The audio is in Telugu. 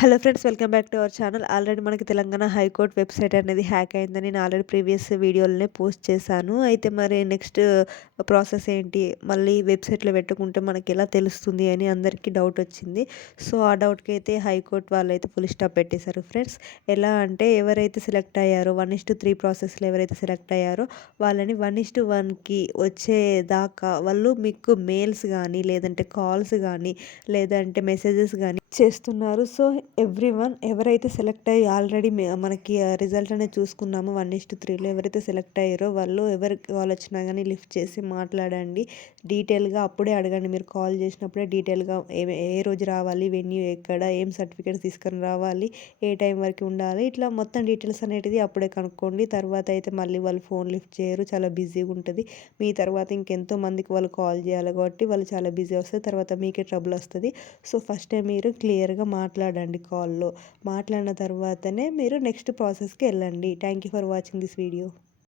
Hello friends, welcome back to our channel. Already మనకి తెలంగాణ హైకోర్ట్ వెబ్సైట్ అనేది హ్యాక్ అయిందని నేను ఆల్రెడీ ప్రీవియస్ వీడియోలోనే పోస్ట్ చేశాను. అయితే మరి నెక్స్ట్ ప్రాసెస్ ఏంటి, మళ్ళీ వెబ్సైట్లో పెట్టుకుంటే మనకి ఎలా తెలుస్తుంది అని అందరికీ డౌట్ వచ్చింది. సో ఆ డౌట్కి అయితే హైకోర్టు వాళ్ళైతే ఫుల్ స్టాప్ పెట్టేశారు ఫ్రెండ్స్. ఎలా అంటే ఎవరైతే సెలెక్ట్ అయ్యారో 1:3 ప్రాసెస్లో ఎవరైతే సెలెక్ట్ అయ్యారో వాళ్ళని 1:1కి వచ్చేదాకా వాళ్ళు మీకు మెయిల్స్ కానీ, లేదంటే కాల్స్ కానీ, లేదంటే మెసేజెస్ కానీ చేస్తున్నారు. సో ఎవ్రీవన్ ఎవరైతే సెలెక్ట్ అయ్యి ఆల్రెడీ మనకి రిజల్ట్ అనేది చూసుకున్నామో 1:3లో ఎవరైతే సెలెక్ట్ అయ్యారో వాళ్ళు ఎవరి కాల్ వచ్చినా కానీ లిఫ్ట్ చేసి మాట్లాడండి. డీటెయిల్గా అప్పుడే అడగండి. మీరు కాల్ చేసినప్పుడే డీటెయిల్గా ఏ రోజు రావాలి, వెన్యూ ఎక్కడ, ఏం సర్టిఫికేట్స్ తీసుకొని రావాలి, ఏ టైం వరకు ఉండాలి, ఇట్లా మొత్తం డీటెయిల్స్ అనేటిది అప్పుడే కనుక్కోండి. తర్వాత అయితే మళ్ళీ వాళ్ళు ఫోన్ లిఫ్ట్ చేయరు, చాలా బిజీగా ఉంటుంది. మీ తర్వాత ఇంకెంతో మందికి వాళ్ళు కాల్ చేయాలి కాబట్టి వాళ్ళు చాలా బిజీ వస్తుంది. తర్వాత మీకే ట్రబుల్ వస్తుంది. సో ఫస్ట్ టైం మీరు క్లియర్గా మాట్లాడండి కాల్లో. మాట్లాడిన తర్వాతనే మీరు నెక్స్ట్ ప్రాసెస్కి వెళ్ళండి. Thank you for watching this video.